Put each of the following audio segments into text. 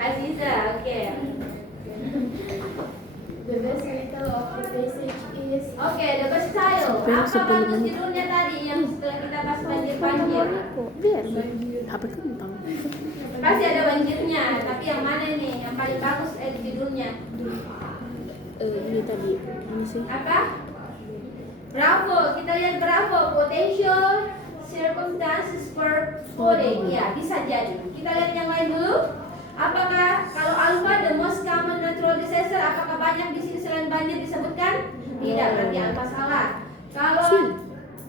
Aziza, oke. The best title of the passage is. Oke, the best style. Apa bagus judulnya tadi yang setelah kita bahas banjir? Biar HP kentang. Pasti ada banjirnya, tapi yang mana nih? Yang paling bagus judulnya? Ini tadi, ini sih. Apa? Bravo, kita lihat Bravo. Potential circumstances for flooding. Ya, bisa jadi. Kita lihat yang lain dulu. Apakah kalau alpha the most common natural disaster, apakah banyak di sini selain banjir disebutkan? Tidak, berarti alpha salah. Kalau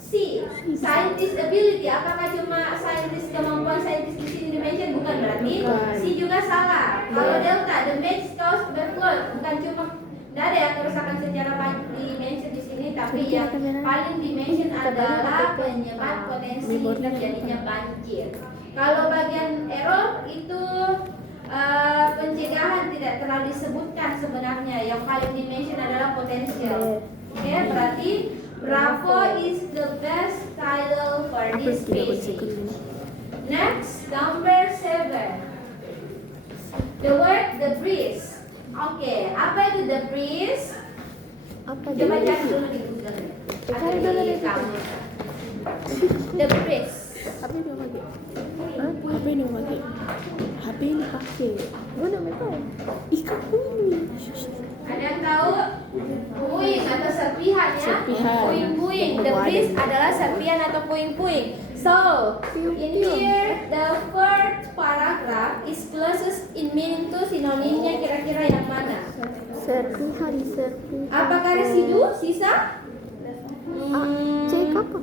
C, scientist ability, apakah cuma scientist kemampuan scientist di sini dimention? Bukan, berarti C juga salah. Kalau delta the match caused by flood, bukan cuma tidak ada ya kerusakan secara dimension di sini, tapi yang paling dimension adalah penyebab potensi terjadinya banjir. Kalau bagian error itu pencegahan tidak terlalu disebutkan sebenarnya. Yang paling dimension adalah potensial. Oke, berarti Bravo is the best title for this passage. Next, number 7. The word the breeze. Oke, apa itu the breeze? Apa Coba cari dulu di Google atau di kamus. The breeze. HP ini pakai. HP ini pakai. HP ini pakai. Mana mereka? Ikan ini. Ada yang tahu? Puing atau serpihan ya? Serpihan. Puing-puing. The breeze adalah serpihan atau puing-puing. So, in here the first paragraph is closest in meaning to sinonimnya kira-kira yang mana? Serpihan. Apakah residu? Sisa? Cek apa?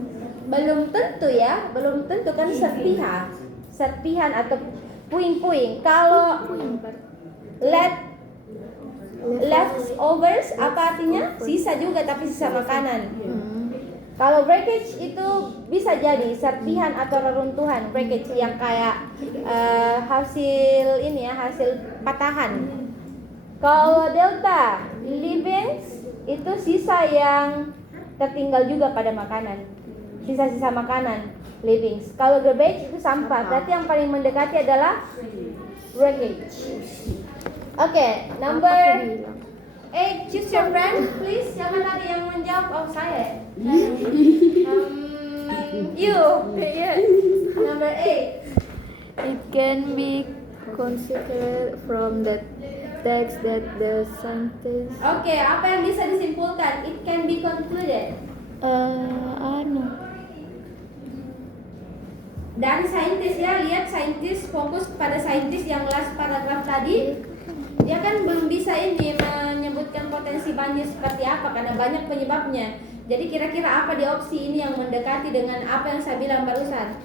Belum tentu ya, belum tentu kan serpihan atau puing-puing. Kalau leftovers apa artinya? Sisa juga tapi sisa makanan. Kalau breakage itu bisa jadi serpihan atau reruntuhan. Breakage yang kayak hasil ini ya, hasil patahan. Kalau delta leavings itu sisa yang tertinggal juga pada makanan. Sisa-sisa makanan, leavings. Kalau garbage itu sampah. Berarti yang paling mendekati adalah wreckage. Oke, number 8. Choose your friend, please. Siapa tadi yang menjawab? Oh, saya. You. Yes. Number 8. It can be considered from the text that the sentence. Oke, apa yang bisa disimpulkan? It can be concluded. Dan saintis ya, lihat saintis, fokus pada saintis yang last paragraf tadi. Dia kan belum bisa ini menyebutkan potensi banjir seperti apa karena banyak penyebabnya. Jadi kira-kira apa di opsi ini yang mendekati dengan apa yang saya bilang barusan?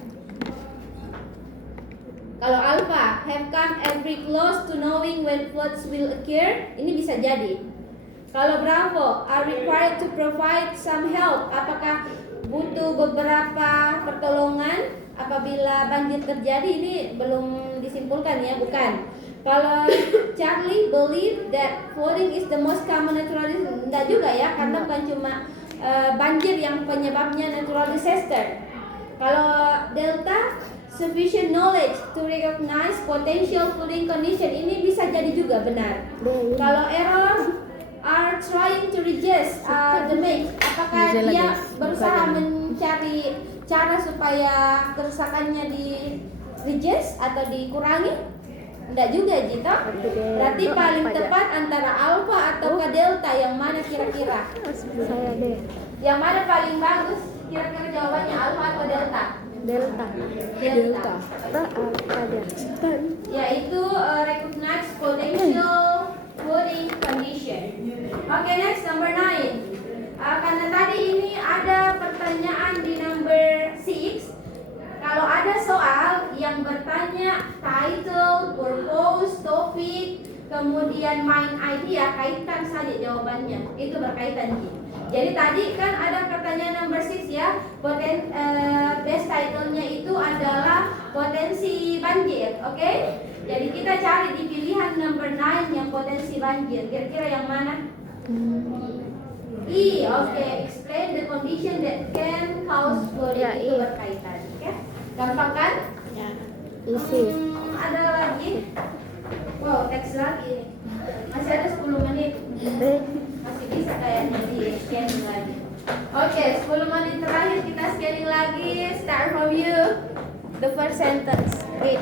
Kalau alpha, have come every close to knowing when floods will occur, ini bisa jadi. Kalau bravo, are required to provide some help, apakah butuh beberapa pertolongan apabila banjir terjadi, ini belum disimpulkan ya, bukan. Kalau Charlie believe that flooding is the most common natural disaster, enggak juga ya, karena bukan cuma banjir yang penyebabnya natural disaster. Kalau delta, sufficient knowledge to recognize potential flooding condition, ini bisa jadi juga benar. Kalau error, are trying to reduce the damage, apakah dia berusaha mencari cara supaya kerusakannya di reduce atau dikurangi? Enggak juga, Jita. Berarti paling tepat antara alpha atau ke delta, yang mana kira-kira? Saya deh. Yang mana paling bagus? Kira-kira jawabannya alpha atau delta? Delta. Yaitu recognize potential flooding condition. Oke, next number 9. Karena tadi ini ada pertanyaan di number 6. Kalau ada soal yang bertanya title, purpose, topik, kemudian main idea, kaitkan saja jawabannya. Itu berkaitan, Ji. Jadi tadi kan ada pertanyaan number 6 ya. Best title-nya itu adalah potensi banjir, oke? Jadi kita cari di pilihan number 9 yang potensi banjir. Kira-kira yang mana? I, oke. Explain the condition that can cause flooding. Ya, itu berkaitan, oke? Gampang kan? Ya. Isi. Ada lagi? Wow, teks lagi. Masih ada 10 menit. Masih bisa kayaknya di scanning lagi. Oke, 10 menit terakhir kita scanning lagi. Start from you. The first sentence. Wait.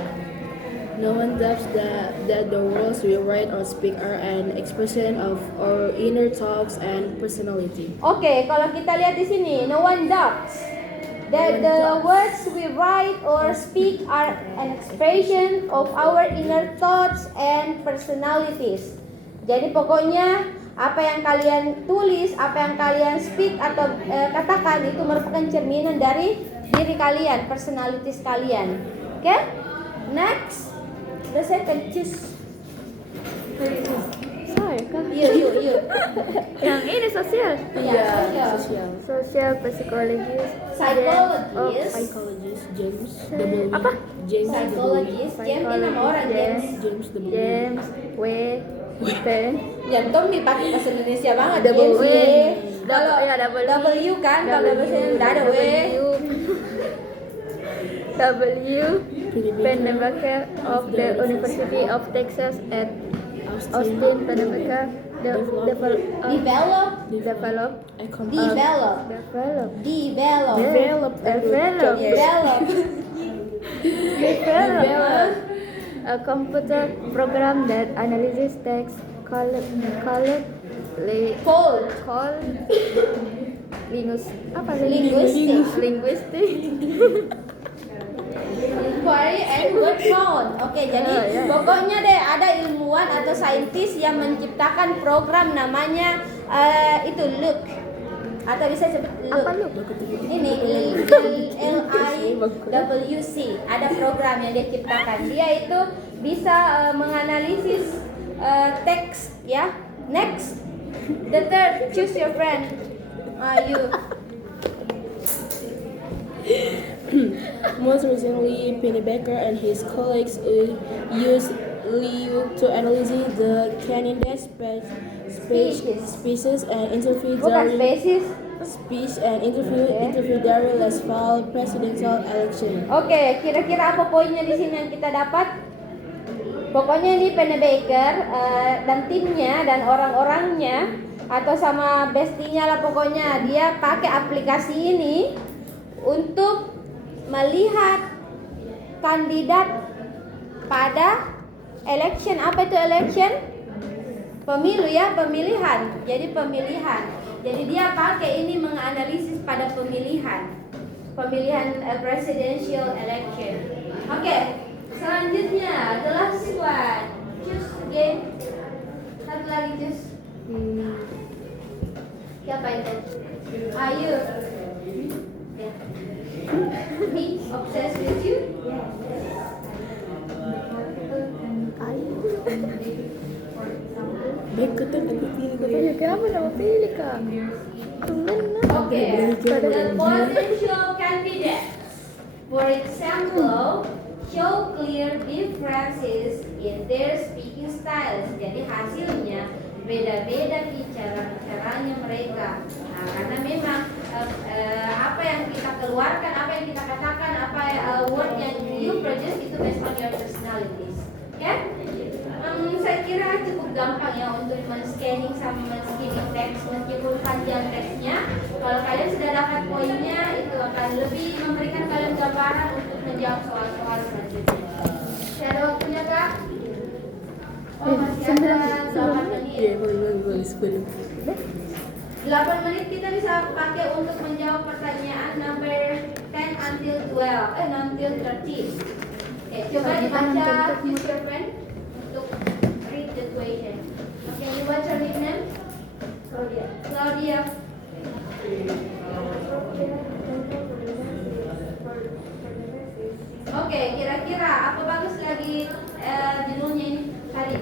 No one doubts that the words we write or speak are an expression of our inner thoughts and personality. Oke, kalau kita lihat di sini, no one doubts that the words we write or speak are an expression of our inner thoughts and personalities. Jadi pokoknya apa yang kalian tulis, apa yang kalian speak atau katakan itu merupakan cerminan dari diri kalian, personalities kalian. Oke? Next. The second choose. Saya kan. Yuk. Yang ini sosial. Iya, Sosial. Social psychologist. Psychologist. Psychologist James W. Apa? James Psychologist. James ini nama orang James. James W. James W. Ya, Tommy pakai bahasa Indonesia banget. Double James W. Kalau Ya, double W kan, kalau bahasa Indonesia ada W. W. Pennebaker of the University of Texas at Austin, Pennebaker develop a computer program that analyzes text called linguistic. Inquiry and word count. Oke, jadi pokoknya deh ada ilmuwan atau saintis yang menciptakan program namanya itu Look atau bisa sebut Look. Apa Look? Ini LIWC. Ada program yang dia ciptakan. Dia itu bisa menganalisis teks ya. Next. The third, choose your friend. You. Most recently, Pennebaker and his colleagues used Liu to analyze the candidates' speeches and interview Bukan spesies. during last fall presidential election. Oke, kira-kira apa poinnya di sini yang kita dapat? Pokoknya ini Pennebaker dan timnya dan orang-orangnya atau sama bestinya lah pokoknya dia pakai aplikasi ini untuk melihat kandidat pada election. Apa itu election? Pemilu ya, pemilihan. Jadi pemilihan. Jadi dia pakai ini menganalisis pada pemilihan presidential election. Oke, selanjutnya the last one. Choose again. Satu lagi choose. Siapa itu? Ayu. Me obsessed with you? Baik, kita pilih Ya, kenapa nama pilih Kak? Okay. The potential candidates, for example, show clear differences in their speaking styles. Jadi hasilnya beda-beda bicaranya mereka. Nah, karena memang apa yang kita keluarkan, apa yang kita katakan, apa word yang you produce itu based on your personalities. Ya? Saya kira cukup gampang ya untuk men-scanning sama men-skimming teks meskipun panjang teksnya. Kalau kalian sudah dapat poinnya, itu akan lebih memberikan kalian gambaran untuk menjawab soal-soal selanjutnya. Saya ada waktunya Kak? Oh, masih ada 8 menit. Ya, boleh 10. 8 menit kita bisa pakai untuk menjawab pertanyaan number 10 until 13. Oke, coba dibaca Choose Your Friend untuk read the question. Oke, you watch her nickname? Claudia. Oke, kira-kira apa bagus lagi judulnya ini tadi?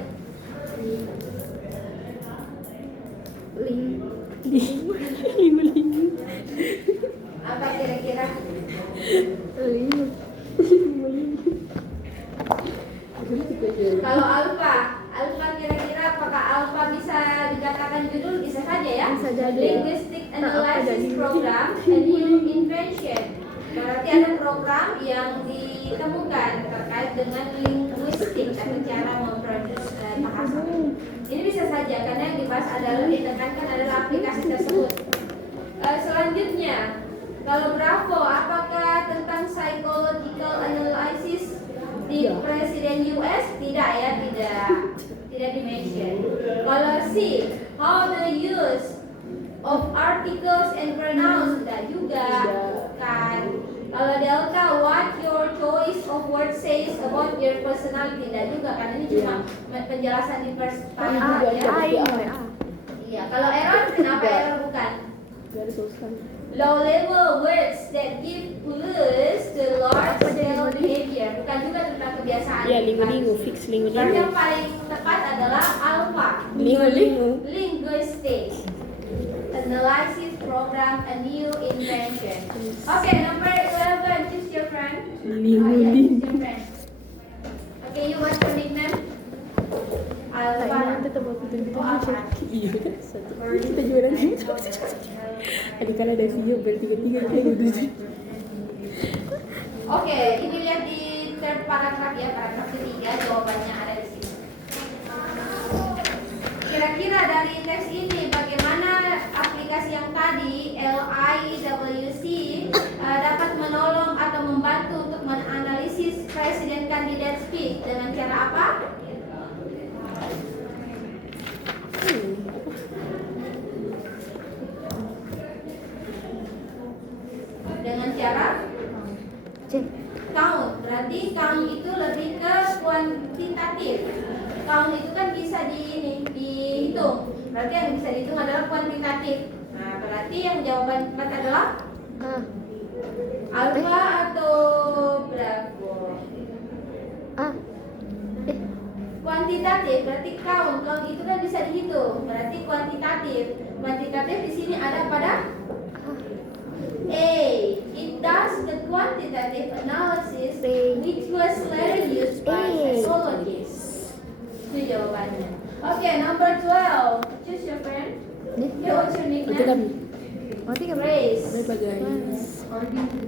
Apa kira-kira? Kalau alfa kira-kira apakah alfa bisa dikatakan judul? Bisa saja ya. Bisa jadi. Linguistic Analysis Program, a new invention. Berarti ada program yang ditemukan terkait dengan linguistik atau cara memproduksi Ini bisa saja karena yang dibahas adalah ditekankan adalah aplikasi tersebut. Selanjutnya, kalau Bravo, apakah tentang psychological analysis di Presiden US? Tidak ya, tidak di-mention. Kalau C, how the use of articles and pronouns? Tidak juga, kan? Kalau Delta, what your choice of word says about your personality? Tidak juga, kan? Ini cuma penjelasan di perspektif ya. Iya. Kalau error, kenapa error bukan? Gak ada susah. Low level words that give clues to large scale behavior. Bukan juga tentang kebiasaan. Ya, lingu-lingu, fix Berarti lingu-lingu. yang paling tepat adalah alpha. Lingu-lingu. Linguistics. Analysis program, a new invention. Okay, number 11. Choose your friend. Lingu-lingu. Choose your friend. Okay, you what's your nickname? Tak Alpha. nanti tetap aku tunjuk Oh, macam iya kan satu. Kita jual nanti. Ada kala ada video bertiga-tiga kita gitu. Oke, ini lihat di third paragraph ya, paragraf ketiga, jawabannya ada di sini. Kira-kira dari teks ini bagaimana aplikasi yang tadi LIWC dapat menolong atau membantu untuk menganalisis presiden kandidat speech dengan cara apa? Dengan cara count. Berarti count itu lebih ke kuantitatif. Count itu kan bisa dihitung. Berarti yang bisa dihitung adalah kuantitatif. Nah, berarti yang jawaban tepat adalah alpha atau bravo. Kuantitatif berarti count. Count itu kan bisa dihitung. Berarti kuantitatif. Kuantitatif di sini ada pada A. It does the quantitative analysis which was later used by psychologists. Itu jawabannya. Okay, number 12. Choose your friend. Okay, what's your Nanti nickname? kami. Grace. Bye bye guys.